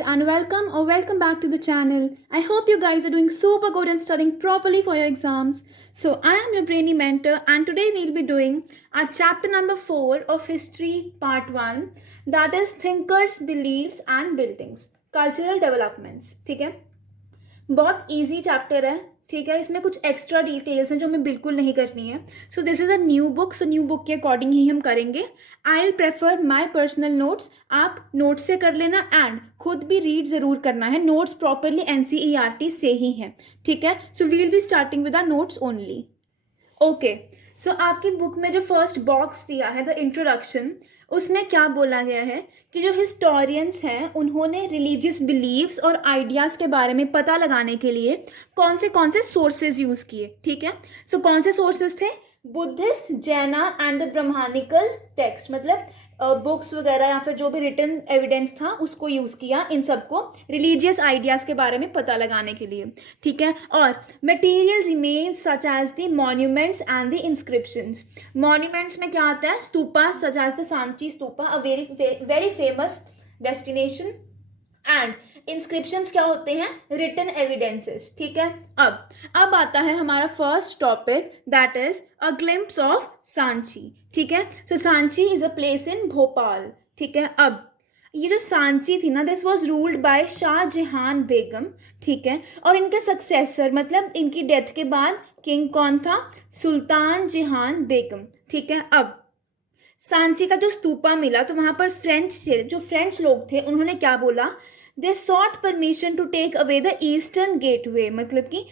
and welcome back to the channel. I hope you guys are doing super good and studying properly for your exams. So I am your brainy mentor and today we'll be doing our chapter number 4 of history part 1, that is thinkers, beliefs and buildings, cultural developments. ठीक है, बहुत easy chapter है. ठीक है, इसमें कुछ extra details हैं जो हमें बिल्कुल नहीं करनी है. So this is a new book, so new book के अकॉर्डिंग ही हम करेंगे. I will prefer my personal notes. आप नोट्स से कर लेना एंड खुद भी रीड ज़रूर करना है. नोट्स प्रॉपरली NCERT से ही हैं. ठीक है, so we will be starting with our notes only. Okay, so आपकी बुक में जो फर्स्ट बॉक्स दिया है द इंट्रोडक्शन, उसमें क्या बोला गया है कि जो हिस्टोरियंस हैं उन्होंने रिलीजियस बिलीव्स और आइडियाज़ के बारे में पता लगाने के लिए कौन से सोर्सेज यूज़ किए. ठीक है, सो कौन से सोर्सेज थे? बुद्धिस्ट, जैना एंड द ब्रह्मानिकल टेक्स्ट, मतलब बुक्स वगैरह या फिर जो भी रिटन एविडेंस था उसको यूज़ किया इन सबको रिलीजियस आइडियाज़ के बारे में पता लगाने के लिए. ठीक है, और material remains such as the monuments and the inscriptions. Monuments में क्या आता है? Stupa such as the Sanchi stupa, a very famous destination. And inscriptions क्या होते हैं? Written evidences. ठीक है, अब आता है हमारा first topic, that is a glimpse of Sanchi. ठीक है, so Sanchi is a place in Bhopal. ठीक है, अब ये जो सांची थी ना, this was ruled bye Shahjahan बेगम. ठीक है, और इनके सक्सेसर मतलब इनकी डेथ के बाद किंग कौन था? सुल्तान जहां बेगम. ठीक है, अब सांची का जो स्तूपा मिला तो वहाँ पर जो फ्रेंच लोग थे उन्होंने क्या बोला? They sought permission to take away the eastern gateway, मतलब कि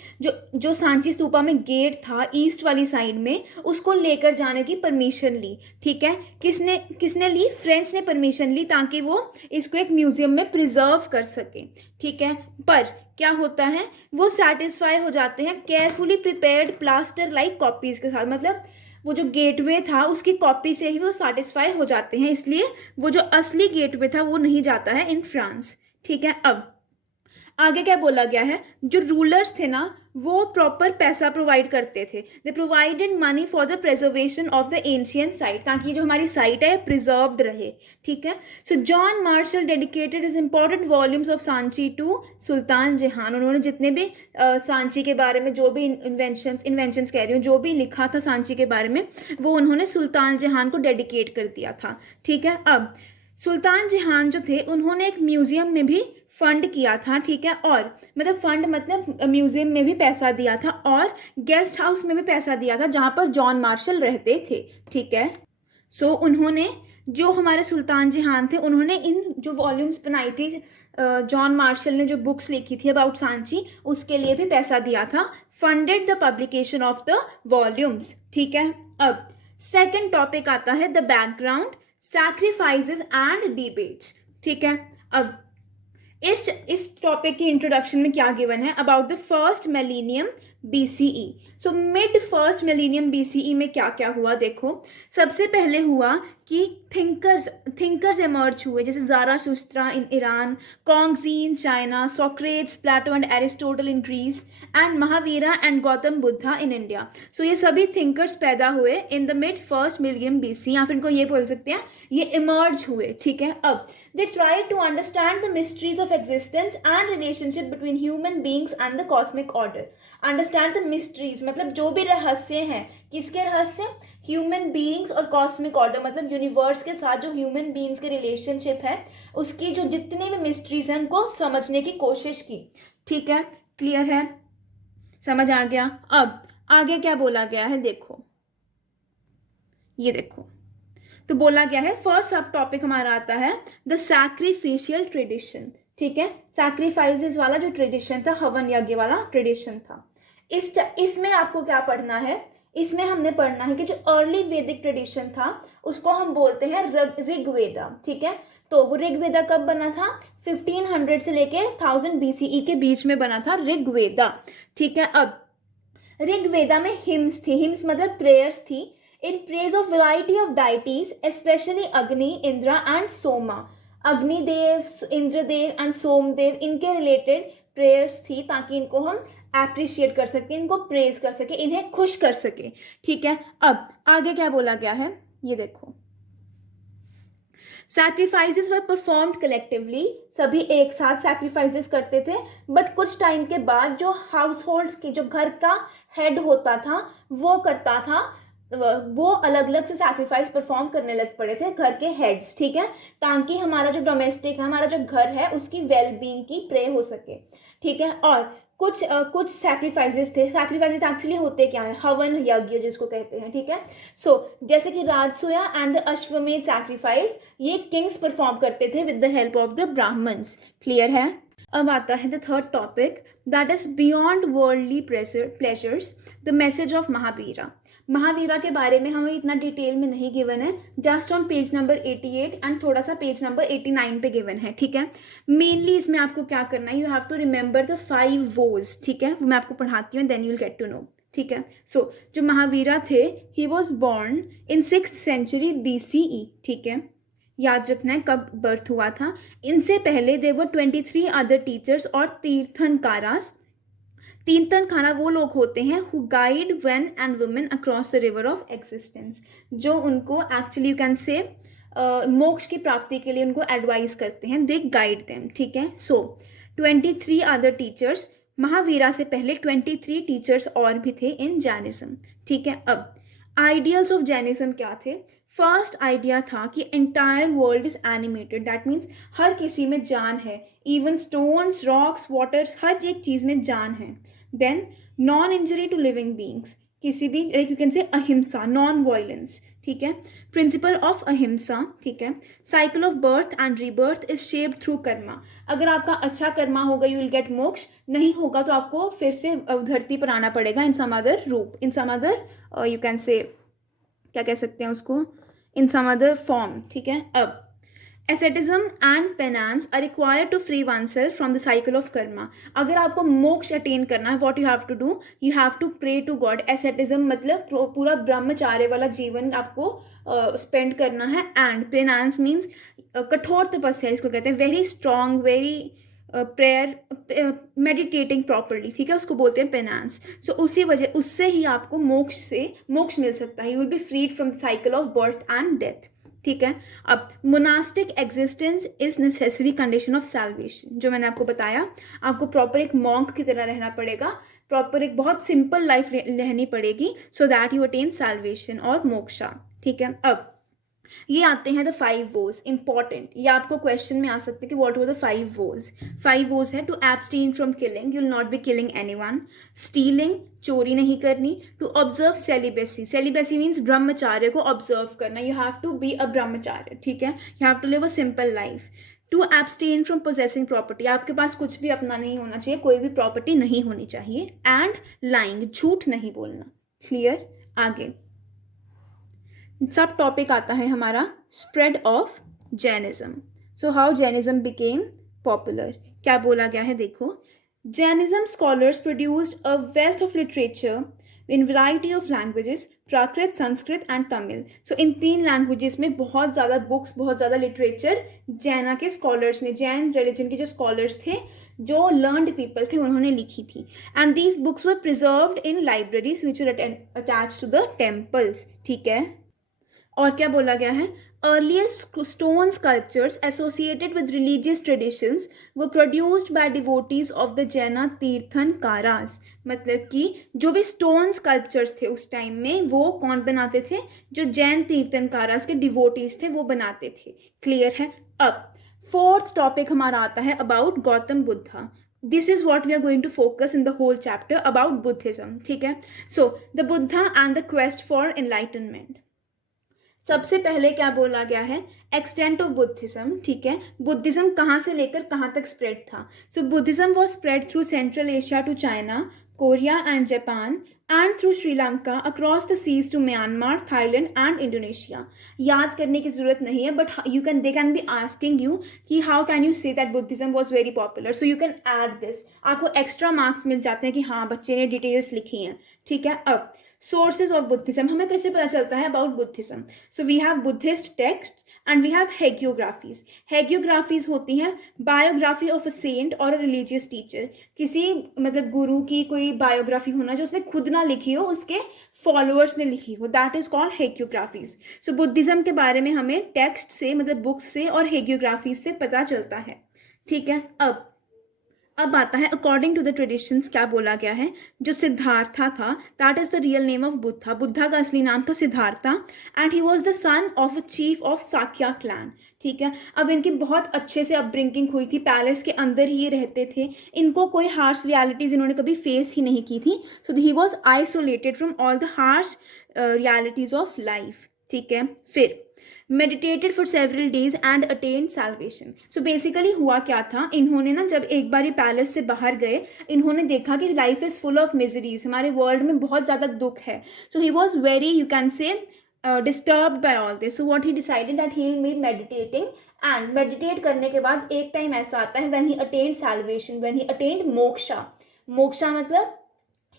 जो सांची स्तूपा में गेट था ईस्ट वाली साइड में, उसको लेकर जाने की परमिशन ली. ठीक है, किसने ली? फ्रेंच ने परमिशन ली ताकि वो इसको एक म्यूजियम में प्रिजर्व कर सके. ठीक है, पर क्या होता है, वो सेटिस्फाई हो जाते हैं carefully prepared plaster like copies के साथ. मतलब वो जो गेटवे था उसकी कॉपी से ही वो सेटिस्फाई हो जाते हैं, इसलिए वो जो असली गेटवे था वो नहीं जाता है इन फ्रांस. ठीक है, अब आगे क्या बोला गया है? जो रूलर्स थे ना वो प्रॉपर पैसा प्रोवाइड करते थे. They provided money for the preservation of the ancient site, ताकि जो हमारी साइट है प्रिजर्व्ड रहे. ठीक है, so John Marshall dedicated his important volumes of Sanchi to Sultan Jahan. उन्होंने जितने भी सांची के बारे में जो भी इन्वेंशंस कह रही हूँ, जो भी लिखा था सांची के बारे में, वो उन्होंने सुल्तान जहान को डेडिकेट कर दिया था. ठीक है, अब सुल्तान जहान जो थे उन्होंने एक म्यूजियम में भी फंड किया था. ठीक है, और मतलब फंड मतलब म्यूजियम में भी पैसा दिया था और गेस्ट हाउस में भी पैसा दिया था जहाँ पर जॉन मार्शल रहते थे. ठीक है, सो उन्होंने जो हमारे सुल्तान जहान थे उन्होंने इन जो वॉल्यूम्स बनाई थी, जॉन मार्शल ने जो बुक्स लिखी थी अबाउट सांची, उसके लिए भी पैसा दिया था. Funded the publication of the volumes. ठीक है, अब सेकेंड टॉपिक आता है the background, sacrifices and debates. ठीक है, अब इस टॉपिक की इंट्रोडक्शन में क्या गिवन है? About the first millennium BCE. So mid first millennium BCE में क्या क्या हुआ? देखो, सबसे पहले हुआ कि थिंकर्स इमर्ज हुए, जैसे Zarathustra in Iran, Kongzi in China, Socrates, Plato and Aristotle in Greece and Mahavira and Gautam Buddha in India. So ये सभी थिंकर्स पैदा हुए in the mid first millennium BC, या फिर इनको ये बोल सकते हैं ये इमर्ज हुए. ठीक है, अब they try to understand the mysteries of existence and relationship between human beings and the cosmic order. Understand the mysteries मतलब जो भी रहस्य हैं, किसके रहस्य? ह्यूमन बीइंग्स और कॉस्मिक ऑर्डर, मतलब यूनिवर्स के साथ जो ह्यूमन बीइंग्स के रिलेशनशिप है उसकी जो जितनी भी मिस्ट्रीज हैं उनको समझने की कोशिश की. ठीक है, क्लियर है? समझ आ गया? अब आगे क्या बोला गया है देखो, ये देखो, तो बोला गया है फर्स्ट सब टॉपिक हमारा आता है द सैक्रिफिशियल ट्रेडिशन. ठीक है, सैक्रिफाइसेस वाला जो ट्रेडिशन था, हवन यज्ञ वाला ट्रेडिशन था. इसमें आपको क्या पढ़ना है? इसमें हमने पढ़ना है कि जो अर्ली वैदिक ट्रेडिशन था उसको हम बोलते हैं ऋग्वेदा. ठीक है, तो वो ऋग्वेदा कब बना था? 1500 से लेके 1000 BCE के बीच में बना था ऋग्वेदा. ठीक है, अब ऋग्वेदा में हिम्स थी. हिम्स मतलब प्रेयर्स थी in praise of variety of deities, specially अग्नि, इंद्रा एंड सोमा. अग्निदेव, इंद्रदेव एंड सोमदेव, इनके रिलेटेड प्रेयर्स थी ताकि इनको हम अप्रिशिएट कर सके, इनको प्रेज कर सके, इन्हें खुश कर सके. ठीक है, अब आगे क्या बोला गया है ये देखो, सैक्रिफाइसेस वर परफॉर्म्ड कलेक्टिवली, सभी एक साथ सैक्रिफाइसेस करते थे, बट कुछ टाइम के बाद जो हाउस होल्ड्स की, जो घर का हेड होता था वो करता था, वो अलग अलग से सैक्रिफाइस परफॉर्म करने लग पड़े थे घर के हेड्स, ठीक है, ताकि हमारा जो डोमेस्टिक है, हमारा जो घर है, उसकी वेलबींग की प्रे हो सके, ठीक है। और कुछ सैक्रिफाइसेस थे, सैक्रिफाइसेस एक्चुअली होते क्या है, हवन यज्ञ जिसको कहते हैं, ठीक है। सो जैसे कि Rajasuya and the Ashvamedha sacrifice, ये किंग्स परफॉर्म करते थे with the help of the brahmans, clear है। अब आता है the third topic, that is beyond worldly pleasures, the message of Mahavira. Mahavira के बारे में हमें इतना डिटेल में नहीं गिवन है, just on page number 88 and थोड़ा सा पेज नंबर 89 पे गिवन है, ठीक है। मेनली इसमें आपको क्या करना है, you have to remember the 5 vows, ठीक है, वो मैं आपको पढ़ाती हूँ, then you will get to know, ठीक है। सो जो महावीरा थे, he was born in 6th century BCE, ठीक है, याद रखना है कब बर्थ हुआ था। इनसे पहले देयर वर 23 अदर टीचर्स और तीर्थंकारास। तीर्थंकारा वो लोग होते हैं who guide when and women across the river of existence, जो उनको एक्चुअली यू कैन से मोक्ष की प्राप्ति के लिए उनको एडवाइस करते हैं, दे गाइड देम, ठीक है। सो 23 अदर टीचर्स, महावीरा से पहले 23 टीचर्स और भी थे इन जैनिज्म, ठीक है। अब आइडियल्स ऑफ जैनिज्म क्या थे। फर्स्ट आइडिया था कि entire world is animated, that means हर किसी में जान है, इवन स्टोन्स, रॉक्स, वाटर, हर एक चीज़ में जान है। Then non injury to living beings, किसी भी लाइक यू कैन से अहिंसा, नॉन वायलेंस, ठीक है, प्रिंसिपल ऑफ अहिंसा, ठीक है। Cycle of birth and rebirth is shaped through Karma, अगर आपका अच्छा कर्मा होगा यू विल गेट मोक्ष, नहीं होगा तो आपको फिर से धरती पर आना पड़ेगा इन सम अदर रूप, in some other you can say क्या कह सकते हैं उसको, इन सम अदर फॉर्म, ठीक है। अब asceticism and penance are required to free oneself from the cycle of karma, अगर आपको मोक्ष अटेन करना है, what you have to do, you have to pray to God. Asceticism मतलब पूरा ब्रह्मचार्य वाला जीवन आपको स्पेंड करना है, एंड पेनांस मीन्स कठोर तपस्या इसको कहते हैं, very strong, very prayer, meditating properly, ठीक है, उसको बोलते हैं पेनांस। सो उसी वजह उससे ही आपको मोक्ष मिल सकता है, you will be freed from the cycle of birth and death, ठीक है। अब monastic existence is necessary condition of salvation, जो मैंने आपको बताया, आपको प्रॉपर एक मॉन्क की तरह रहना पड़ेगा, प्रॉपर एक बहुत सिंपल लाइफ रहनी पड़ेगी, so that you attain salvation और मोक्षा, ठीक है। अब ये आते हैं द 5 वोज, इंपॉर्टेंट, ये आपको क्वेश्चन में आ सकते हैं कि what were the 5 was. 5 was है, to abstain from killing, you will not be killing anyone, stealing, चोरी नहीं करनी, to observe celibacy, celibacy means ब्रह्मचार्य को ऑब्जर्व करना, you have to be a brahmacharya, ठीक है, you have to live a simple life. To abstain from possessing property, आपके पास कुछ भी अपना नहीं होना चाहिए, कोई भी प्रॉपर्टी नहीं होनी चाहिए, एंड लाइंग, झूठ नहीं बोलना, क्लियर। आगे सब टॉपिक आता है हमारा spread of Jainism, so how Jainism became popular, क्या बोला गया है देखो। Jainism scholars produced a wealth of literature in variety of languages, Prakrit, Sanskrit and Tamil. So in 3 languages में बहुत ज़्यादा बुक्स, बहुत ज़्यादा लिटरेचर जैना के स्कॉलर्स ने, जैन रिलीजन के जो स्कॉलर्स थे, जो लर्नड पीपल थे, उन्होंने लिखी थी, and these books were preserved in libraries which are attached to the temples, ठीक है। और क्या बोला गया है, earliest stone sculptures associated with religious traditions were produced by devotees of the Jaina tirthankaras, मतलब कि जो भी स्टोन स्कल्पचर्स थे उस टाइम में, वो कौन बनाते थे, जो जैन तीर्थंकारास के डिवोटीज थे वो बनाते थे, क्लियर है। अब 4th टॉपिक हमारा आता है about Gautam Buddha, this is what we are going to focus in the whole chapter about Buddhism, ठीक है। So the Buddha and the quest for enlightenment, सबसे पहले क्या बोला गया है, एक्सटेंट ऑफ बुद्धिज्म, ठीक है, बुद्धिज्म कहाँ से लेकर कहाँ तक स्प्रेड था। So Buddhism was spread through Central Asia to China, Korea and Japan, and through Sri Lanka across the seas to Myanmar, Thailand and Indonesia. याद करने की जरूरत नहीं है, but they can be asking you कि how can you say that Buddhism was very popular, so you can add this, आपको extra marks मिल जाते हैं कि हाँ बच्चे ने डिटेल्स लिखी हैं, ठीक है। अब सोर्सेज ऑफ बुद्धिज्म, हमें कैसे पता चलता है about Buddhism? So we have Buddhist text and we have hagiographies. Hagiographies होती हैं बायोग्राफी ऑफ अ सेंट और अ रिलीजियस टीचर. किसी मतलब गुरु की कोई बायोग्राफी होना जो उसने खुद ना लिखी हो, उसके फॉलोअर्स ने लिखी हो, that is called hagiographies. So Buddhism के बारे में हमें टेक्स्ट से मतलब बुक्स से और हेगियोग्राफीज से पता चलता है. ठीक है. अब आता है अकॉर्डिंग टू द ट्रेडिशंस क्या बोला गया है. जो सिद्धार्था था that is the real name of Buddha. Buddha का असली नाम था Siddhartha and he was the son of a chief of Shakya clan. ठीक है. अब इनकी बहुत अच्छे से अपब्रिंगिंग हुई थी, पैलेस के अंदर ही ये रहते थे, इनको कोई हार्श रियलिटीज इन्होंने कभी फेस ही नहीं की थी. So he was isolated from all the harsh realities of life. ठीक है. फिर meditated for several days and attained salvation. So basically हुआ क्या था, इन्होंने ना जब एक बार पैलेस से बाहर गए, इन्होंने देखा कि life is full of miseries, हमारे वर्ल्ड में बहुत ज़्यादा दुख है. So he was very you can say disturbed by all this. So what he decided that he'll be meditating, and meditate करने के बाद एक टाइम ऐसा आता है when he attained salvation, when he attained moksha. Moksha मतलब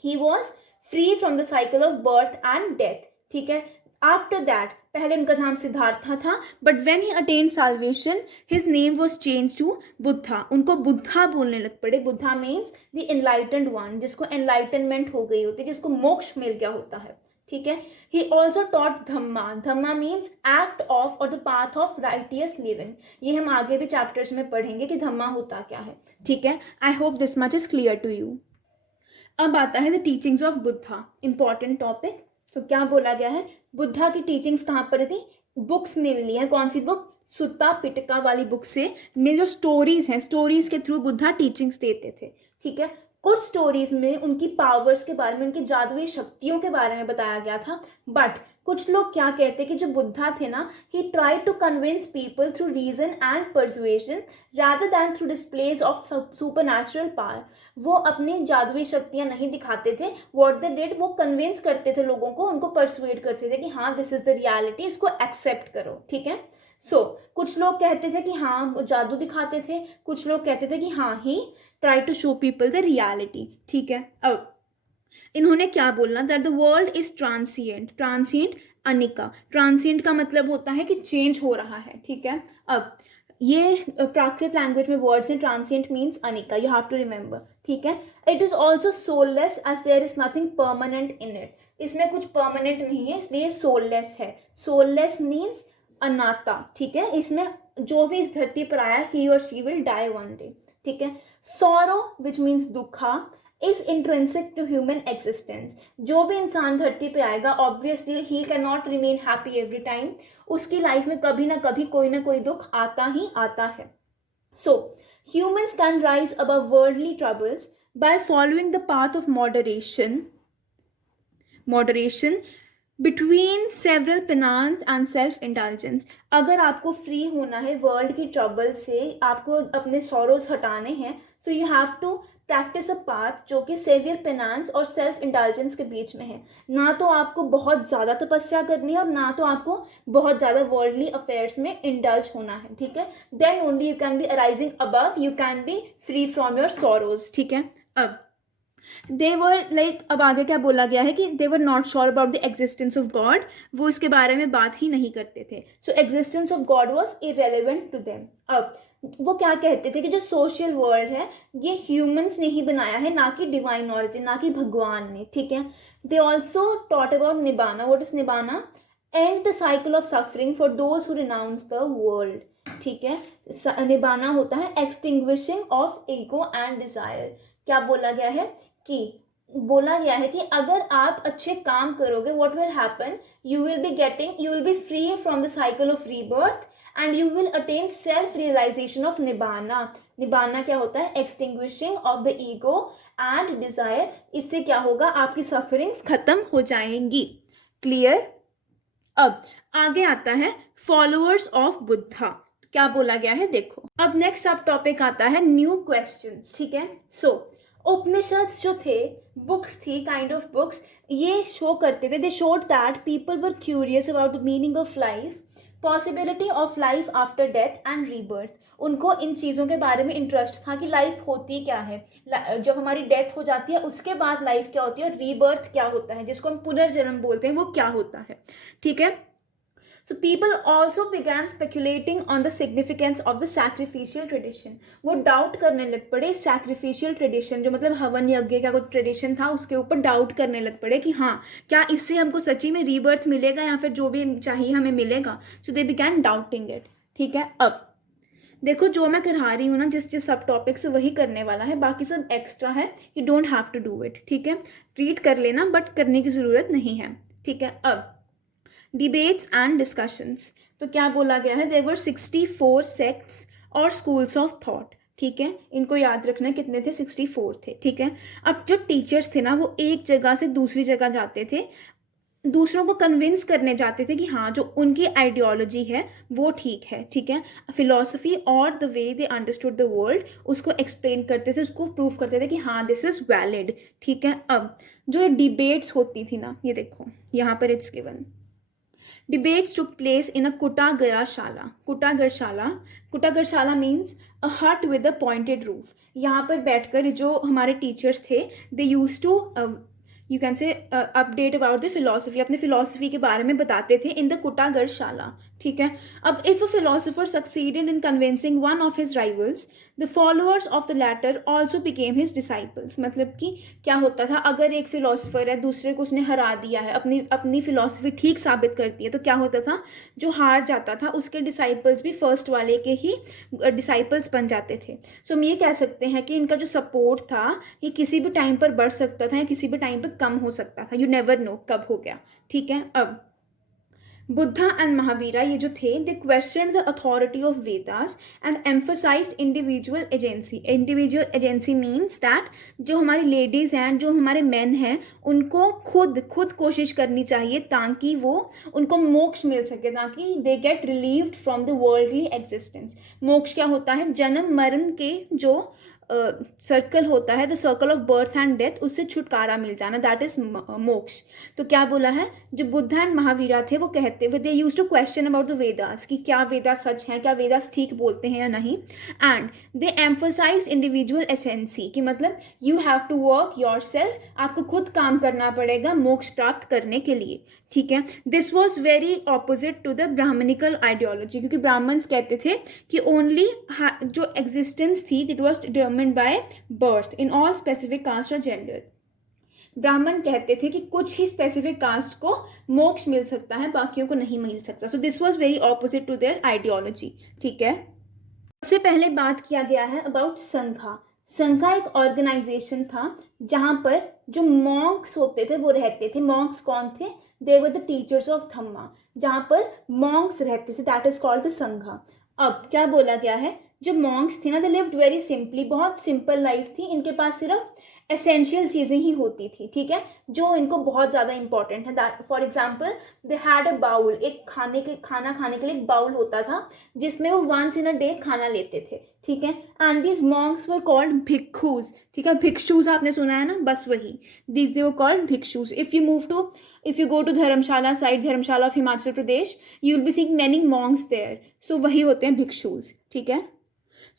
he was free from the cycle of birth and death. ठीक है. आफ्टर दैट, पहले उनका नाम सिद्धार्था था, but when he attained salvation his name was change to Buddha. उनको बुद्धा बोलने लग पड़े. Buddha means the enlightened one, जिसको एनलाइटनमेंट हो गई होती है, जिसको मोक्ष मिल गया होता है. ठीक है. He also taught dhamma. Dhamma means act of और the path of righteous living. ये हम आगे भी चैप्टर्स में पढ़ेंगे कि धम्मा होता क्या है. ठीक है. I hope this much is clear to you. अब आता है the teachings of Buddha, important topic. तो क्या बोला गया है, बुद्धा की टीचिंग्स कहाँ पर थी? बुक्स में मिली है. कौन सी बुक? सुत्ता पिटका वाली बुक से में जो स्टोरीज हैं, स्टोरीज के थ्रू बुद्धा टीचिंग्स देते थे. ठीक है. कुछ स्टोरीज में उनकी पावर्स के बारे में, उनकी जादुई शक्तियों के बारे में बताया गया था. बट कुछ लोग क्या कहते हैं कि जो बुद्धा थे ना, he try to convince people through reason and persuasion rather than through displays of supernatural power. वो अपनी जादुई शक्तियां नहीं दिखाते थे. व्हाट दे डिड, वो कन्विंस करते थे लोगों को, उनको परसुएट करते थे कि हाँ दिस इज द रियलिटी, इसको एक्सेप्ट करो. ठीक है. सो कुछ लोग कहते थे कि हाँ वो जादू दिखाते थे, कुछ लोग कहते थे कि हाँ he try to show people the reality. ठीक है. अब इन्होंने क्या बोलना, that the world is transient. Transient anicca. Transient का मतलब होता है कि चेंज हो रहा है. ठीक है. अब ये प्राकृत लैंग्वेज में वर्ड्स हैं. Transient means anicca, you have to remember. ठीक है. It is also soulless as there is nothing permanent in it. इसमें कुछ परमानेंट नहीं है, इसलिए सोललेस है. Soulless means anatta. ठीक है. इसमें जो भी इस धरती पर आया, ही और she will die one day. ठीक है. सॉरो विच मीन्स दुखा is intrinsic to human existence. जो भी इंसान धरती पे आएगा, obviously he can not remain happy every time. उसकी लाइफ में कभी ना कभी कोई ना कोई दुख आता ही आता है. So humans can rise above worldly troubles by following the path of moderation between several penance and self intelligence. अगर आपको फ्री होना है वर्ल्ड की ट्रबल से, आपको अपने सॉरोज हटाने हैं, so you have to practice a path जो कि सेवियर पेनांस और सेल्फ इंटेलिजेंस के बीच में है. ना तो आपको बहुत ज़्यादा तपस्या करनी है और ना तो आपको बहुत ज़्यादा वर्ल्डली अफेयर्स में इंडल्ज होना है. ठीक है. Then only you can be arising above, you can be free from your sorrows. ठीक है. अब दे वर लाइक, अब आगे क्या बोला गया है कि they were not sure about the existence of God. वो इसके बारे में बात ही नहीं करते थे. So existence of God was irrelevant to them. अब वो क्या कहते थे कि जो सोशल वर्ल्ड है ये ह्यूमंस ने ही बनाया है, ना कि डिवाइन ऑरिजिन, ना कि भगवान ने. ठीक है. They also taught about nibbana. What is nibbana? And the cycle of suffering for those who renounce the world. ठीक है. निबाना होता है extinguishing of ego and desire. क्या बोला गया है कि बोला गया है कि अगर आप अच्छे काम करोगे, what will happen, you will be free from the cycle of rebirth and you will attain self realisation of nibbana. Nibbana क्या होता है? Extinguishing of the ego and desire. इससे क्या होगा? आपकी सफरिंग्स खत्म हो जाएंगी. क्लियर. अब आगे आता है फॉलोअर्स ऑफ बुद्धा. क्या बोला गया है देखो. अब नेक्स्ट सब टॉपिक आता है न्यू क्वेश्चंस. ठीक है. सो उपनिषद्स जो थे, बुक्स थी, काइंड ऑफ बुक्स, ये शो करते थे, they showed that people were curious about the meaning of life possibility of life after death and rebirth, उनको इन चीज़ों के बारे में इंटरेस्ट था कि लाइफ होती क्या है, जब हमारी डेथ हो जाती है उसके बाद लाइफ क्या होती है, और रीबर्थ क्या होता है जिसको हम पुनर्जन्म बोलते हैं वो क्या होता है, ठीक है। So people also began speculating on the significance of the sacrificial tradition. वो डाउट करने लग पड़े sacrificial tradition, जो मतलब हवन यज्ञ का कुछ ट्रेडिशन था उसके ऊपर डाउट करने लग पड़े कि हाँ क्या इससे हमको सच्ची में रीबर्थ मिलेगा या फिर जो भी चाहिए हमें मिलेगा. So they began doubting it. ठीक है. अब देखो जो मैं करा रही हूँ ना, जिस जिस सब टॉपिक से वही करने वाला है, बाकी सब एक्स्ट्रा है, you don't have to do it. ठीक है, रीड कर लेना बट करने की ज़रूरत नहीं है. ठीक है. अब डिबेट्स एंड डिस्कशंस, तो क्या बोला गया है, देयर वर 64 सेक्ट्स और स्कूल्स ऑफ थॉट. ठीक है, इनको याद रखना कितने थे, 64 थे. ठीक है. अब जो टीचर्स थे ना वो एक जगह से दूसरी जगह जाते थे, दूसरों को कन्विंस करने जाते थे कि हाँ जो उनकी आइडियोलॉजी है वो ठीक है. ठीक है, फिलॉसफी और the way they understood the world उसको एक्सप्लेन करते थे, उसको प्रूव करते थे कि हाँ दिस इज़ वैलिड. ठीक है. अब जो डिबेट्स होती थी ना, ये देखो यहाँ पर it's given. Debates took place in a Kutagarashala. Kutagarashala means a hut with a pointed roof. यहाँ पर बैठकर जो हमारे टीचर्स थे, they used to you can say update about the philosophy, अपने philosophy के बारे में बताते थे in the Kutagarashala. ठीक है. अब if a philosopher succeeded in convincing one of his rivals, the followers of the latter also became his disciples. मतलब कि क्या होता था, अगर एक फिलोसफर है दूसरे को उसने हरा दिया है, अपनी फिलोसफी ठीक साबित करती है, तो क्या होता था, जो हार जाता था उसके डिसाइपल्स भी फर्स्ट वाले के ही डिसाइपल्स बन जाते थे. सो हम ये कह सकते हैं कि इनका जो सपोर्ट था ये किसी भी टाइम पर बढ़ सकता था या किसी भी टाइम पर कम हो सकता था. यू नेवर नो कब हो गया. ठीक है. अब बुद्धा एंड महावीरा ये जो थे, they question the authority of Vedas and emphasised individual agency. Individual agency means that जो हमारी लेडीज़ हैं, जो हमारे मेन हैं, उनको खुद कोशिश करनी चाहिए ताकि वो उनको मोक्ष मिल सके, ताकि they get relieved from the worldly existence. मोक्ष क्या होता है, जन्म मरण के जो सर्कल होता है, the circle of birth and death, उससे छुटकारा मिल जाना, दैट इज मोक्ष. तो क्या बोला है, जो बुद्धा एंड महावीरा थे वो कहते हुए, they use to question about the Vedas कि क्या वेदास सच हैं, क्या वेदास ठीक बोलते हैं या नहीं. And they emphasise individual agency कि मतलब you have to work yourself, आपको खुद काम करना पड़ेगा मोक्ष प्राप्त करने के लिए. ठीक है. This was very opposite to the Brahmanical ideology, क्योंकि ब्राह्मण्स कहते थे कि ओनली जो एग्जिस्टेंस थी it was determined by birth in all specific caste और जेंडर. ब्राह्मण कहते थे कि कुछ ही स्पेसिफिक कास्ट को मोक्ष मिल सकता है, बाकियों को नहीं मिल सकता. So this was very opposite to their ideology. ठीक है. सबसे पहले बात किया गया है अबाउट संघा. संघा एक ऑर्गेनाइजेशन था जहाँ पर जो मॉन्क्स होते थे वो रहते थे. मॉन्क्स कौन थे, दे वर द टीचर्स ऑफ धम्मा. जहाँ पर मॉन्क्स रहते थे दैट इज कॉल्ड द संघा. अब क्या बोला गया है, जो मॉन्क्स थे ना, दे लिव्ड वेरी सिंपली, बहुत सिंपल लाइफ थी. इनके पास सिर्फ एसेंशियल चीज़ें ही होती थी. ठीक है, जो इनको बहुत ज़्यादा इंपॉर्टेंट है. That for example they had a bowl, एक खाना खाने के लिए एक बाउल होता था जिसमें वो वंस इन अ डे खाना लेते थे. ठीक है. And these monks were called bhikshus. ठीक है, भिक्षुज आपने सुना है ना, बस वही, these they were called bhikshus. If you go to Dharamshala side, Dharamshala of Himachal Pradesh, you will be seeing many monks there. So वही होते हैं भिक्षुज. ठीक है.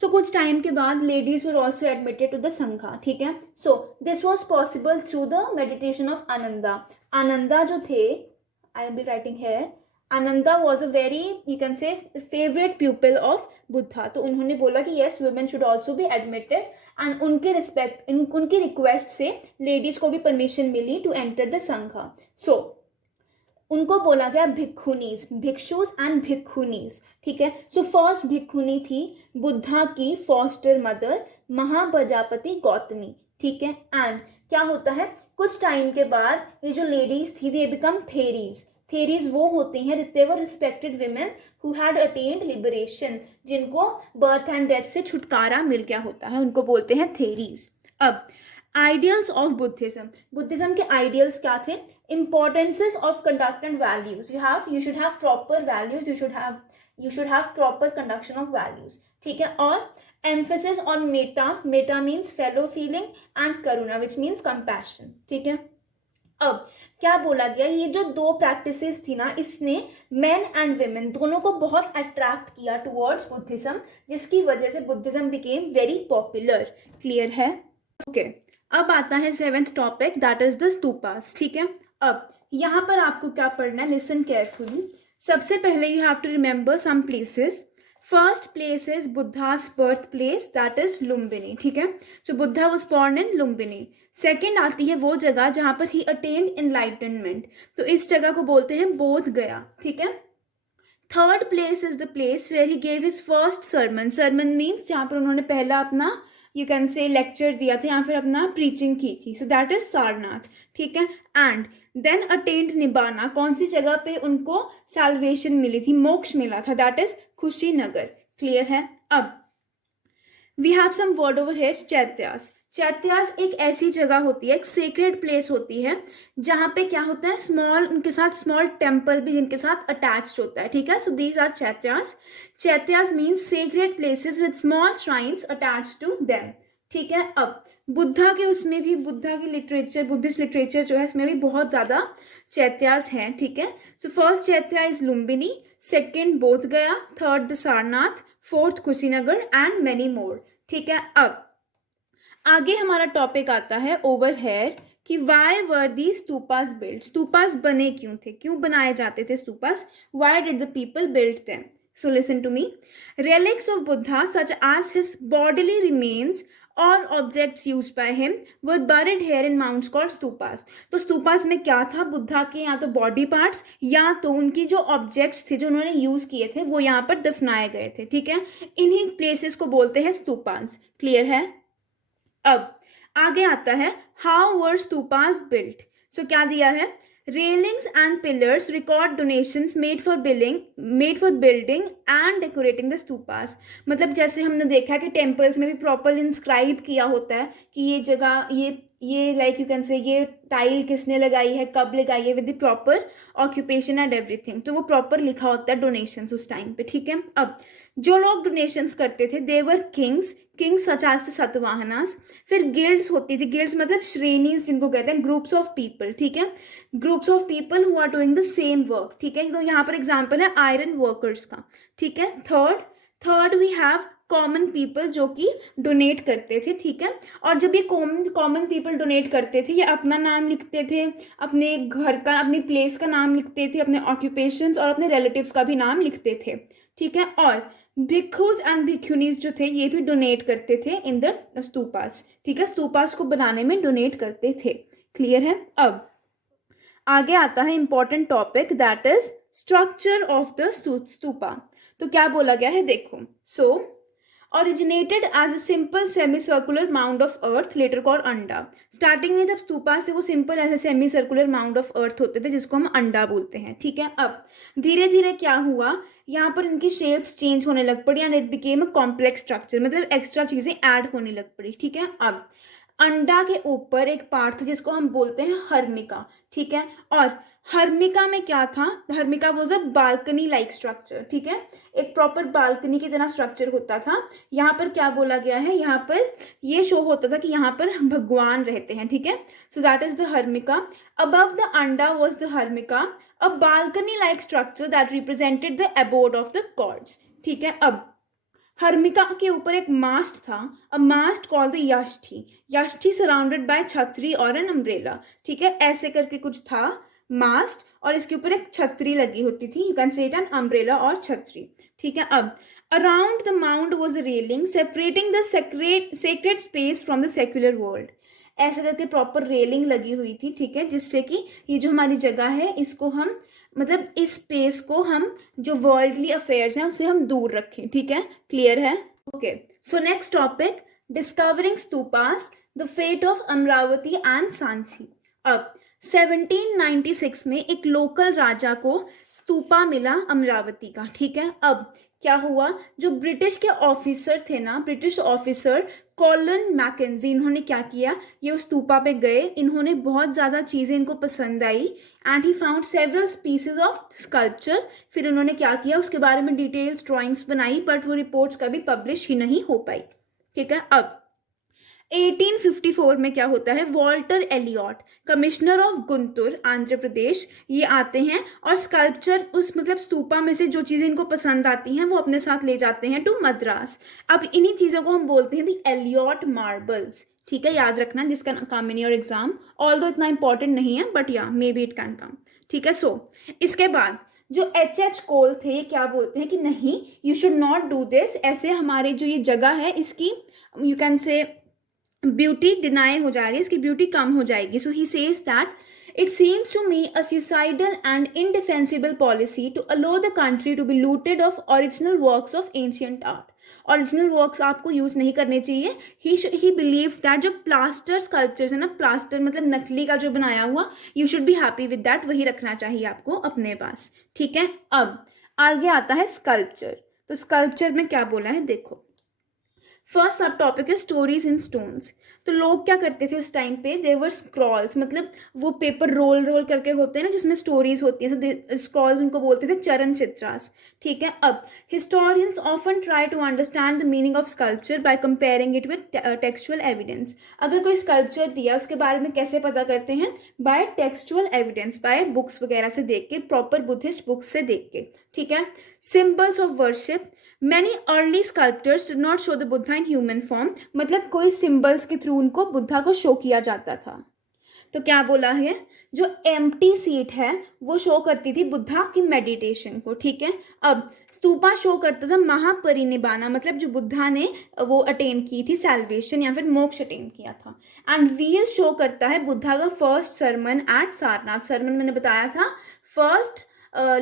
सो कुछ टाइम के बाद ladies were also admitted to the Sangha. ठीक है. So this was possible through the meditation of Ananda. Ananda जो थे, I am be writing here, Ananda was a very you can say favourite pupil of Buddha. तो उन्होंने बोला कि yes women should also be admitted, and उनके request से लेडीज को भी परमिशन मिली to enter the Sangha. So उनको बोला गया भिक्षुनीज, भिक्षुज एंड भिक्षुनीज. ठीक है. सो फर्स्ट भिक्षुनी थी बुद्धा की फॉस्टर मदर महाप्रजापति गौतमी. ठीक है. एंड क्या होता है, कुछ टाइम के बाद ये जो लेडीज थी दे बिकम थेरीज. थेरीज वो होते हैं, they were respected women who had attained liberation, जिनको बर्थ एंड डेथ से छुटकारा मिल गया होता है, उनको बोलते हैं थेरीज. अब आइडियल्स ऑफ बुद्धिज्म. बुद्धिज्म के आइडियल्स क्या थे, importances of conduct and values. You should have proper values, you should have proper conduction of values. ठीक है. और emphasis on metta means fellow feeling, and karuna which means compassion. ठीक है. अब क्या बोला गया, ये जो दो प्रैक्टिसेस थी ना, इसने मेन एंड वेमेन दोनों को बहुत अट्रैक्ट किया टुवर्ड्स बुद्धिज्म, जिसकी वजह से Buddhism became very popular. Clear है? ओके अब आता है seventh topic, that is the stupas. ठीक है, अब यहाँ पर आपको क्या पढ़ना है, लिसन केयरफुली। सबसे पहले you have to remember some places. First place is Buddha's birth place, that is Lumbini. ठीक है, so Buddha was born in Lumbini. Second आती है वो जगह जहां पर ही अटेन्ड इनलाइटनमेंट, तो इस जगह को बोलते हैं बोध गया। ठीक है, third place is the place where he gave his first sermon. Sermon means जहाँ पर उन्होंने पहला अपना यू कैन से लेक्चर दिया था या फिर अपना प्रीचिंग की थी, सो दैट इज सारनाथ। ठीक है, एंड देन अटेंड निबाना, कौन सी जगह पे उनको सैल्वेशन मिली थी, मोक्ष मिला था, दैट इज कुशीनगर। क्लियर है? अब we have some word over here, chaityas. Chaityas एक ऐसी जगह होती है, एक सेक्रेड प्लेस होती है, जहाँ पे क्या होता है, स्मॉल उनके साथ स्मॉल टेम्पल भी जिनके साथ अटैच्ड होता है। ठीक है, so these are chaityas. Chaityas means sacred places with small shrines attached to them. ठीक है, अब बुद्धा के उसमें भी, बुद्धा की लिटरेचर, बुद्धिस्ट लिटरेचर जो है इसमें भी बहुत ज़्यादा चैत्यास हैं। ठीक है, so first chaitya is Lumbini, second Bodh Gaya, third the Sarnath, fourth Kushinagar and many more. ठीक है, अब आगे हमारा टॉपिक आता है ओवर हेयर कि why were the stupas build. Stupas बने क्यों थे, क्यों बनाए जाते थे stupas, why did the people build them. So listen to me. Relics of Buddha such as his bodily remains और objects used by him were buried hair in mounds called stupas. तो स्तूपास में क्या था, बुद्धा के या तो बॉडी पार्ट्स या तो उनकी जो ऑब्जेक्ट्स थे जो उन्होंने यूज किए थे वो यहाँ पर दफनाए गए थे। ठीक है, इन्हीं प्लेसेस को बोलते हैं स्तूपास। क्लियर है? अब आगे आता है हाउ वर स्तूपास बिल्ट। सो क्या दिया है, railings and pillars record donations made for building and decorating the stupas. मतलब जैसे हमने देखा है कि टेम्पल्स में भी प्रॉपर इंस्क्राइब किया होता है कि ये जगह, ये लाइक यू कैन से ये टाइल किसने लगाई है, कब लगाई है, with the proper occupation and everything, तो वो प्रॉपर लिखा होता है डोनेशंस उस टाइम पे। ठीक है, अब जो लोग डोनेशंस करते थे देवर Kings such as the Satavahanas. फिर गिल्ड्स होती थी, गिल्ड्स मतलब श्रेणीज जिनको कहते हैं, ग्रुप्स ऑफ पीपल। ठीक है, groups of people who are doing the same work. ठीक है, तो यहाँ पर एग्जाम्पल है आयरन वर्कर्स का। ठीक है, third we have common people जो कि डोनेट करते थे। ठीक है, और जब ये कॉमन पीपल डोनेट करते थे ये अपना नाम लिखते थे, अपने घर का, अपनी प्लेस का नाम लिखते थे, अपने ऑक्यूपेशंस और अपने रिलेटिव्स का भी नाम लिखते थे। ठीक है, और भिक्षुज एंड भिक्षुनीज जो थे ये भी डोनेट करते थे इन द स्तूपास। ठीक है, स्तूपास को बनाने में डोनेट करते थे। क्लियर है? अब आगे आता है important topic, that is structure of the stupa. तो क्या बोला गया है, देखो। सो originated as a simple semicircular mound of earth later called अंडा। स्टार्टिंग में जब स्तूपास थे वो सिंपल ऐसे semi circular mound of earth होते थे जिसको हम अंडा बोलते हैं। ठीक है, अब धीरे धीरे क्या हुआ, यहाँ पर इनकी शेप्स चेंज होने लग पड़ी and it became a complex structure, मतलब एक्स्ट्रा चीजें ऐड होने लग पड़ी। ठीक है, अब अंडा के ऊपर एक पार्ट था जिसको हम बोलते हैं हर्मिका। ठीक है, और हर्मिका में क्या था, harmika was a balcony like structure. ठीक है, एक प्रॉपर बालकनी की तरह स्ट्रक्चर होता था। यहाँ पर क्या बोला गया है, यहाँ पर ये शो होता था कि यहाँ पर भगवान रहते हैं। ठीक है, so that is the harmika. Above the anda was the harmika, a balcony like structure that represented the abode of the gods. ठीक है, अब हर्मिका के ऊपर एक मास्ट था, a mast called the yashti. Yashti surrounded by chhatri और एन अम्ब्रेला। ठीक है, ऐसे करके कुछ था मास्ट और इसके ऊपर एक छतरी लगी होती थी, यू कैन से इट एन अम्ब्रेला और छतरी। ठीक है, अब around the mound was a railing separating the sacred space from the secular world. ऐसे करके प्रॉपर रेलिंग लगी हुई थी। ठीक है, जिससे कि ये जो हमारी जगह है इसको हम, मतलब इस स्पेस को हम जो वर्ल्डली अफेयर्स हैं उससे हम दूर रखें। ठीक है, क्लियर है? Okay, so next topic, discovering stupas, the fate of Amaravati and Sanchi. अब 1796 में एक लोकल राजा को स्तूपा मिला अमरावती का। ठीक है, अब क्या हुआ, जो ब्रिटिश के ऑफिसर थे ना, ब्रिटिश ऑफिसर कॉलन मैकेंजी, इन्होंने क्या किया, ये उस स्तूपा पे गए, इन्होंने बहुत ज़्यादा चीज़ें इनको पसंद आई and he found several species of sculpture. फिर उन्होंने क्या किया, उसके बारे में डिटेल्स ड्राइंग्स बनाई, बट वो रिपोर्ट्स कभी पब्लिश ही नहीं हो पाई। ठीक है, अब 1854 में क्या होता है, Walter Elliot, commissioner of Guntur, Andhra Pradesh, ये आते हैं और स्कल्पचर उस मतलब स्तूपा में से जो चीज़ें इनको पसंद आती हैं वो अपने साथ ले जाते हैं टू मद्रास। अब इन्हीं चीज़ों को हम बोलते हैं दी एलियट मार्बल्स। ठीक है, याद रखना, this can come in your exam, although इतना इंपॉर्टेंट नहीं है बट या may be it can come. ठीक है, सो इसके बाद जो एच कोल थे क्या बोलते हैं कि नहीं, you should not do this, ऐसे हमारे जो ये जगह है इसकी you can say beauty deny हो जा रही है, इसकी ब्यूटी कम हो जाएगी। So he says that it seems to me a suicidal and indefensible policy to allow the country to be looted of original works of ancient art. Original works आपको use नहीं करने चाहिए। ही बिलीव दैट जो plaster sculptures है ना, plaster मतलब नकली का जो बनाया हुआ, you should be happy with that, वही रखना चाहिए आपको अपने पास। ठीक है, अब आगे आता है स्कल्पचर। तो स्कल्पचर में क्या बोला है देखो, फर्स्ट सब टॉपिक है स्टोरीज इन स्टोन्स। तो लोग क्या करते थे उस टाइम पे, देवर स्क्रॉल्स, मतलब वो पेपर रोल रोल करके होते हैं ना जिसमें स्टोरीज होती हैं, तो स्क्रॉल्स उनको बोलते थे चरण चित्रास। ठीक है, अब historians often try to understand the meaning of sculpture by comparing it with textual evidence. अगर कोई स्कल्पचर दिया उसके बारे में कैसे पता करते हैं, by textual evidence, by books वगैरह से देख के, प्रॉपर बुद्धिस्ट बुक्स से देख के। ठीक है, symbols of worship, many early sculptors did not show the Buddha in human form, मतलब कोई सिंबल्स के थ्रू उनको बुद्धा को शो किया जाता था। तो क्या बोला है, जो एम्प्टी सीट है वो शो करती थी बुद्धा की मेडिटेशन को। ठीक है, अब स्तूपा शो करता था महापरिनिब्बाना, मतलब जो बुद्धा ने वो अटेन की थी सैल्वेशन या फिर मोक्ष अटेन किया था। एंड व्हील शो करता है बुद्धा का first sermon at Sarnath. Sermon मैंने बताया था, फर्स्ट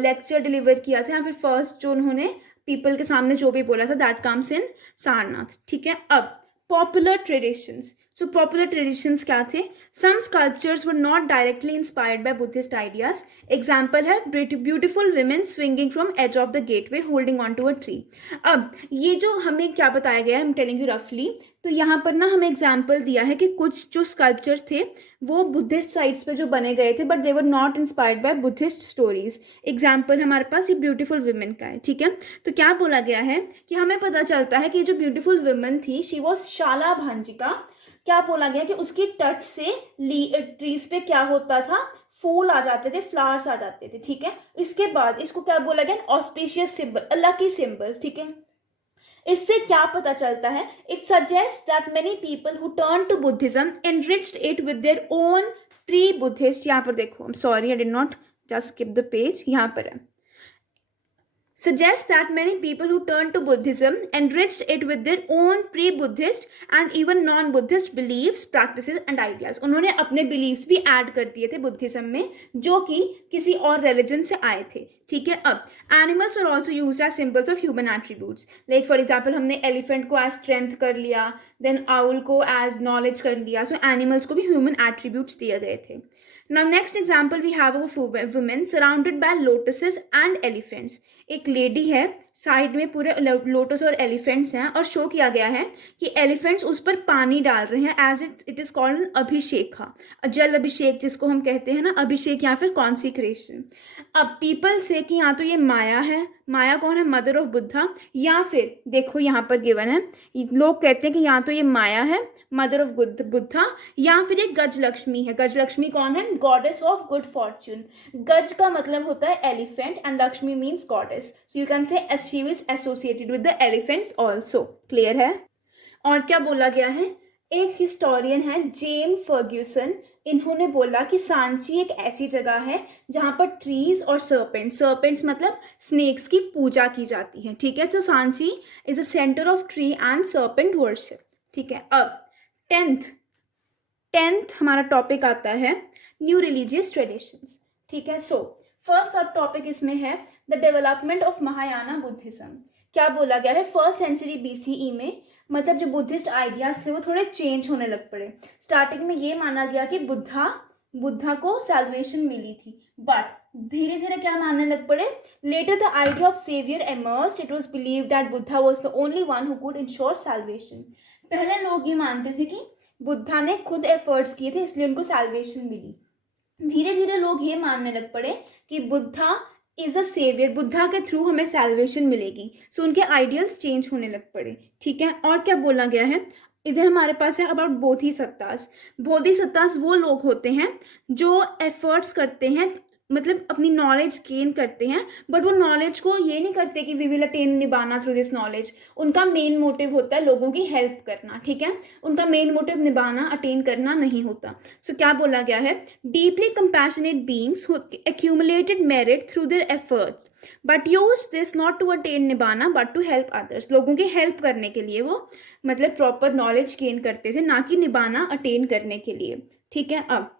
लेक्चर डिलीवर किया था या फिर फर्स्ट जो उन्होंने पीपल के सामने जो भी बोला था, दैट कम्स इन सारनाथ। ठीक है, अब popular traditions. So popular traditions क्या थे, some sculptures were not directly inspired by Buddhist ideas. Example है beautiful women swinging from edge of the gateway holding on to a tree. अब ये जो हमें क्या बताया गया है, आई एम टेलिंग यू रफली, तो यहाँ पर ना हमें एग्जाम्पल दिया है कि कुछ जो स्कल्पचर्स थे वो बुद्धिस्ट साइट्स पे जो बने गए थे but they were not inspired by Buddhist stories. Example हमारे पास ये ब्यूटीफुल वुमेन का है। ठीक है, तो क्या बोला गया है कि हमें पता चलता है कि जो ब्यूटीफुल वुमेन थी शी वॉज शाला भांजिका। क्या बोला गया कि उसकी टच से ट्रीज पे क्या होता था, फूल आ जाते थे, फ्लावर्स आ जाते थे। ठीक है, इसके बाद इसको क्या बोला गया, ऑस्पिशियस सिंबल, लकी सिंबल। ठीक है, इससे क्या पता चलता है, इट सजेस्ट that many people who turn to Buddhism enriched it with their own pre Buddhist, यहाँ पर देखो, I am sorry I did not just skip the page, यहाँ पर है, suggests that many people who turn to Buddhism enriched it with their own pre-Buddhist and even non-Buddhist beliefs, practices and ideas. उन्होंने अपने beliefs भी add कर दिए थे Buddhism में जो कि किसी और religion से आए थे। ठीक है, अब animals were also used as symbols of human attributes. Like for example हमने elephant को as strength कर लिया, then owl को as knowledge कर लिया, so animals को भी human attributes दिए गए थे। Now next example we have of a woman surrounded by lotuses and elephants. एक लेडी है, साइड में पूरे लोटस और एलिफेंट्स हैं और शो किया गया है कि एलिफेंट्स उस पर पानी डाल रहे हैं, as it is called an abhisheka, जल अभिषेक जिसको हम कहते हैं ना, अभिषेक या फिर कॉन्सिक्रेशन। अब पीपल से कि यहाँ तो ये माया है, माया कौन है, मदर ऑफ बुद्धा, या फिर देखो यहाँ पर गिवन है, लोग कहते हैं कि यहाँ तो ये माया है, मदर ऑफ बुद्धा, या फिर एक गजलक्ष्मी है। गजलक्ष्मी कौन है, गॉडेस ऑफ गुड फॉर्च्यून। गज का मतलब होता है elephant and Lakshmi means goddess, so you can से she is associated with the elephants also. Clear है। और क्या बोला गया है, एक हिस्टोरियन है जेम्स फर्ग्यूसन, इन्होंने बोला कि सांची एक ऐसी जगह है जहाँ पर ट्रीज और सर्पेंट्स मतलब स्नेक्स की पूजा की जाती है। ठीक है, तो Sanchi is the centre of tree and serpent worship. ठीक है, अब टेंथ हमारा टॉपिक आता है न्यू रिलीजियस ट्रेडिशंस। ठीक है, सो फर्स्ट सब टॉपिक इसमें है the development of Mahayana Buddhism. क्या बोला गया है, फर्स्ट सेंचुरी बीसीई में मतलब जो बुद्धिस्ट आइडियाज थे वो थोड़े चेंज होने लग पड़े। स्टार्टिंग में ये माना गया कि बुद्धा को सैल्वेशन मिली थी, बट धीरे धीरे क्या मानने लग पड़े, later the idea of saviour emerged, it was believed that Buddha was the only one who could ensure salvation. पहले लोग ये मानते थे कि बुद्धा ने खुद एफर्ट्स किए थे इसलिए उनको सैल्वेशन मिली। धीरे धीरे लोग ये मानने लग पड़े कि Buddha is a saviour, Buddha के थ्रू हमें सैल्वेशन मिलेगी, सो उनके आइडियल्स चेंज होने लग पड़े। ठीक है, और क्या बोला गया है, इधर हमारे पास है अबाउट बोधिसत्तास। बोधिसत्तास वो लोग होते हैं जो एफर्ट्स करते हैं, मतलब अपनी नॉलेज गेन करते हैं, बट वो नॉलेज को ये नहीं करते कि वी विल अटेन निभाना थ्रू दिस नॉलेज। उनका मेन मोटिव होता है लोगों की हेल्प करना, ठीक है। उनका मेन मोटिव निभाना, अटेन करना नहीं होता। सो क्या बोला गया है, deeply compassionate beings who accumulated merit through their efforts but use this not to attain निभाना बट टू हेल्प अदर्स। लोगों की हेल्प करने के लिए वो मतलब प्रॉपर नॉलेज गेन करते थे, ना कि निभाना, अटेन करने के लिए, ठीक है। अब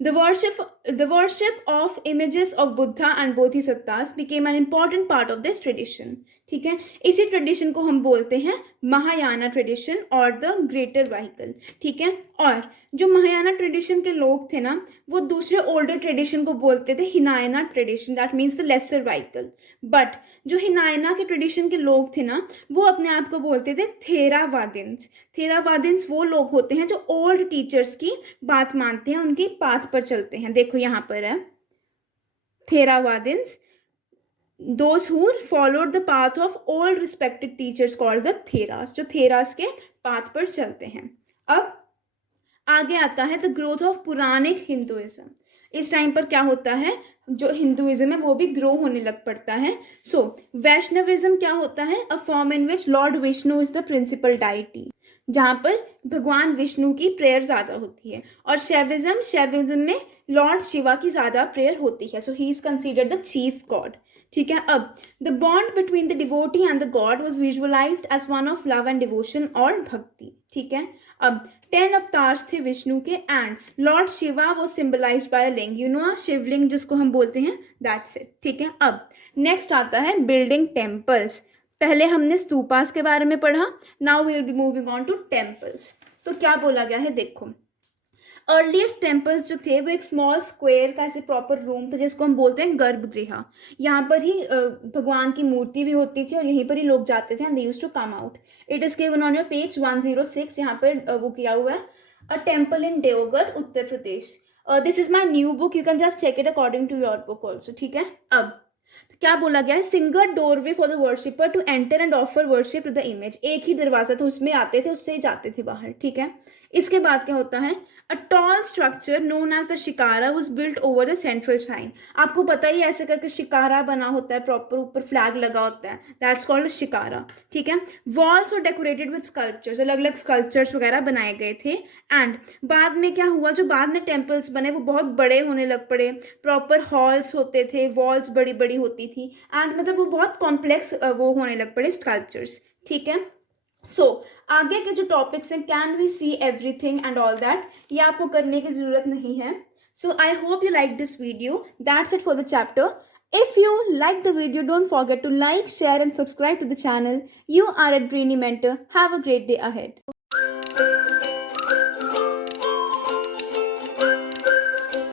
the worship of images of Buddha and Bodhisattvas became an important part of this tradition. ठीक है, इसी ट्रेडिशन को हम बोलते हैं महायाना ट्रेडिशन और द ग्रेटर व्हीकल, ठीक है। और जो महायाना ट्रेडिशन के लोग थे ना, वो दूसरे ओल्डर ट्रेडिशन को बोलते थे Hinayana tradition, that means the lesser vehicle. But जो हिनायना के ट्रेडिशन के लोग थे ना, वो अपने आप को बोलते थे थेरावादिन्स। थेरावादिन्स वो लोग होते हैं जो ओल्ड टीचर्स की बात मानते हैं, उनकी पाथ पर चलते हैं। देखो यहाँ पर है थेरावादिन्स, those who followed the path of old respected teachers called the theras, जो थेरास के पाथ पर चलते हैं। अब आगे आता है the growth of Puranic Hinduism. इस टाइम पर क्या होता है, जो हिंदुइज्म है वो भी ग्रो होने लग पड़ता है। सो वैष्णविज्म क्या होता है, a form in which Lord Vishnu is the principal deity, जहाँ पर भगवान विष्णु की प्रेयर ज़्यादा होती है। और शैविज्म में लॉर्ड शिवा की ज़्यादा प्रेयर होती है। So he is considered the chief god, ठीक है। अब the bond between the devotee and the god was visualised as one of love and devotion और भक्ति, ठीक है। अब 10 अवतार्स थे विष्णु के एंड लॉर्ड शिवा वो सिंबलाइज्ड बाय अ लिंग, यू नो शिवलिंग जिसको हम बोलते हैं, दैट्स इट, ठीक है। अब नेक्स्ट आता है बिल्डिंग टेम्पल्स। पहले हमने स्तूपास के बारे में पढ़ा, now we will be moving on to temples. तो क्या बोला गया है, देखो अर्लीस्ट टेम्पल्स जो थे वो एक स्मॉल स्क्वायर का ऐसे प्रॉपर रूम था जिसको हम बोलते हैं गर्भगृह। यहाँ पर ही भगवान की मूर्ति भी होती थी और यहीं पर ही लोग जाते थे and they used to come out. It is given on your page 106, यहाँ पर वो किया हुआ है, a temple in Deogarh Uttar Pradesh. This is my new book, you can just check it according to your book also, ठीक है। अब तो क्या बोला गया है, single doorway for the worshipper to enter and offer worship to the image. एक ही दरवाजा था, उसमें आते थे, उससे ही जाते थे बाहर, ठीक है। इसके बाद क्या होता है, a tall structure known as the shikhara was built over the central shrine. आपको पता ही ऐसे करके शिकारा बना होता है, प्रॉपर ऊपर फ्लैग लगा होता है, दैट्स कॉल्ड शिकारा, ठीक है। वॉल्स और डेकोरेटेड विद स्कल्पचर्स, अलग अलग स्कल्पचर्स वगैरह बनाए गए थे। एंड बाद में क्या हुआ, जो बाद में टेम्पल्स बने वो बहुत बड़े होने लग पड़े, प्रॉपर हॉल्स होते थे, वॉल्स बड़ी बड़ी होती थी एंड मतलब वो बहुत कॉम्प्लेक्स वो होने लग पड़े स्कल्पचर्स, ठीक है। सो आगे के जो टॉपिक्स हैं, can we see everything and all that, ये आपको करने की जरूरत नहीं है। So I hope you like this video, that's it for the chapter. If you like the video, don't forget to like, share and subscribe to the channel. You are a Brainy Mentor. Have a great day ahead.